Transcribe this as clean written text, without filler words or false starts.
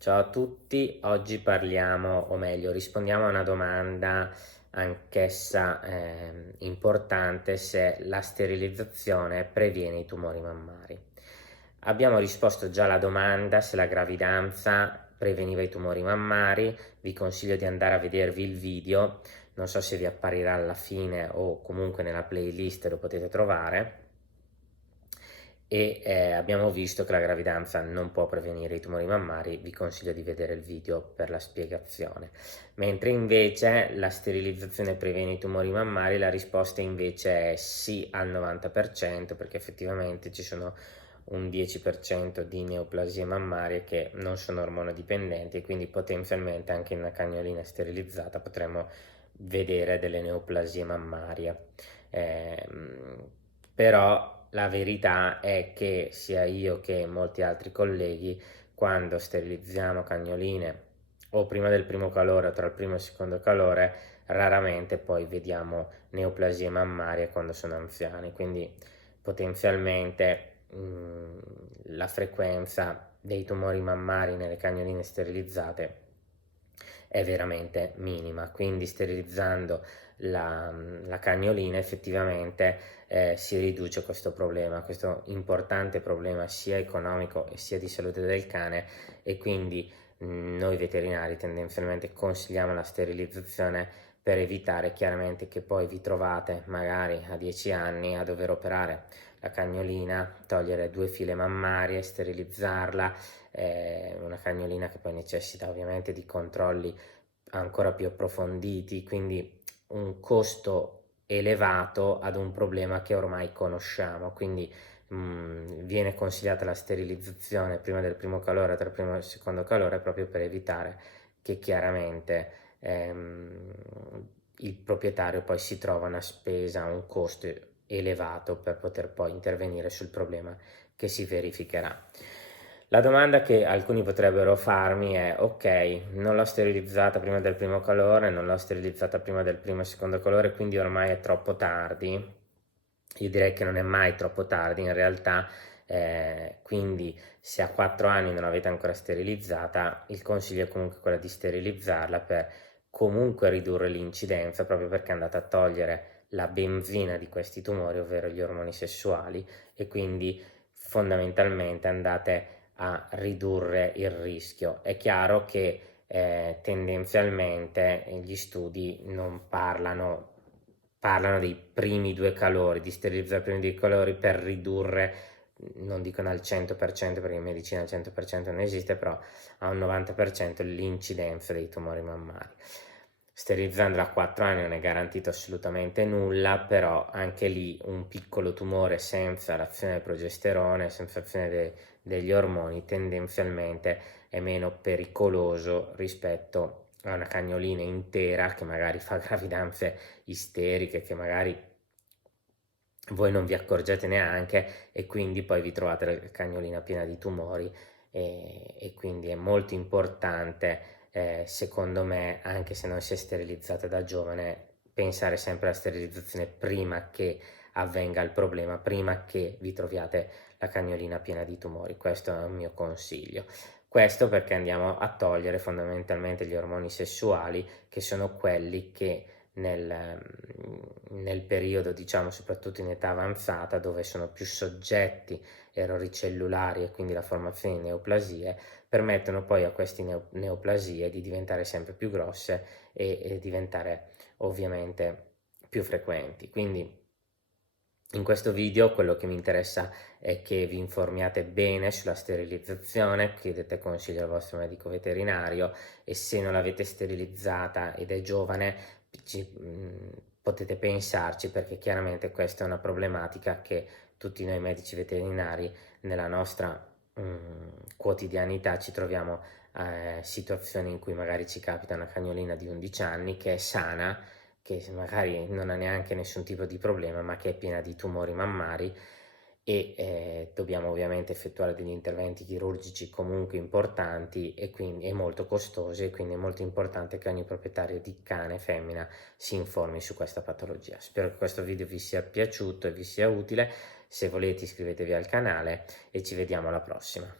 Ciao a tutti, oggi parliamo, o meglio, rispondiamo a una domanda anch'essa importante: se la sterilizzazione previene i tumori mammari. Abbiamo risposto già alla domanda se la gravidanza preveniva i tumori mammari. Vi consiglio di andare a vedervi il video, non so se vi apparirà alla fine o comunque nella playlist lo potete trovare. Abbiamo visto che la gravidanza non può prevenire i tumori mammari. Vi consiglio di vedere il video per la spiegazione. Mentre invece la sterilizzazione previene i tumori mammari, la risposta invece è sì al 90%, perché effettivamente ci sono un 10% di neoplasie mammarie che non sono ormonodipendenti, e quindi potenzialmente anche in una cagnolina sterilizzata potremmo vedere delle neoplasie mammarie. Però la verità è che sia io che molti altri colleghi, quando sterilizziamo cagnoline o prima del primo calore o tra il primo e il secondo calore, raramente poi vediamo neoplasie mammarie quando sono anziani, quindi potenzialmente la frequenza dei tumori mammari nelle cagnoline sterilizzate è veramente minima. Quindi sterilizzando la cagnolina effettivamente si riduce questo problema, questo importante problema sia economico e sia di salute del cane, e quindi noi veterinari tendenzialmente consigliamo la sterilizzazione per evitare chiaramente che poi vi trovate magari a 10 anni a dover operare la cagnolina, togliere 2 file mammarie, sterilizzarla, una cagnolina che poi necessita ovviamente di controlli ancora più approfonditi, quindi un costo elevato ad un problema che ormai conosciamo. Quindi viene consigliata la sterilizzazione prima del primo calore, tra il primo e il secondo calore, proprio per evitare che chiaramente il proprietario poi si trova una spesa, un costo elevato per poter poi intervenire sul problema che si verificherà. La domanda che alcuni potrebbero farmi è: ok, non l'ho sterilizzata prima del primo calore, non l'ho sterilizzata prima del primo e secondo calore, quindi ormai è troppo tardi. Io direi che non è mai troppo tardi in realtà. Quindi se a 4 anni non l'avete ancora sterilizzata, il consiglio è comunque quello di sterilizzarla per comunque ridurre l'incidenza, proprio perché andate a togliere la benzina di questi tumori, ovvero gli ormoni sessuali, e quindi fondamentalmente andate a ridurre il rischio. È chiaro che tendenzialmente gli studi non parlano dei primi 2 calori, di sterilizzare i primi 2 calori per ridurre, non dicono al 100%, perché in medicina al 100% non esiste, però a un 90% l'incidenza dei tumori mammari. Sterilizzandola a 4 anni non è garantito assolutamente nulla, però anche lì un piccolo tumore senza l'azione del progesterone, senza l'azione degli ormoni, tendenzialmente è meno pericoloso rispetto a una cagnolina intera che magari fa gravidanze isteriche, che magari voi non vi accorgete neanche, e quindi poi vi trovate la cagnolina piena di tumori. E quindi è molto importante, secondo me, anche se non si è sterilizzata da giovane, pensare sempre alla sterilizzazione prima che avvenga il problema, prima che vi troviate la cagnolina piena di tumori. Questo è un mio consiglio. Questo perché andiamo a togliere fondamentalmente gli ormoni sessuali, che sono quelli che nel periodo, diciamo, soprattutto in età avanzata, dove sono più soggetti errori cellulari e quindi la formazione di neoplasie, permettono poi a queste neoplasie di diventare sempre più grosse e diventare ovviamente più frequenti. Quindi in questo video quello che mi interessa è che vi informiate bene sulla sterilizzazione, chiedete consiglio al vostro medico veterinario, e se non l'avete sterilizzata ed è giovane potete pensarci, perché chiaramente questa è una problematica che tutti noi medici veterinari nella nostra quotidianità ci troviamo, situazioni in cui magari ci capita una cagnolina di 11 anni che è sana, che magari non ha neanche nessun tipo di problema, ma che è piena di tumori mammari, e dobbiamo ovviamente effettuare degli interventi chirurgici comunque importanti e quindi è molto costosi, e quindi è molto importante che ogni proprietario di cane femmina si informi su questa patologia. Spero che questo video vi sia piaciuto e vi sia utile. Se volete iscrivetevi al canale e ci vediamo alla prossima.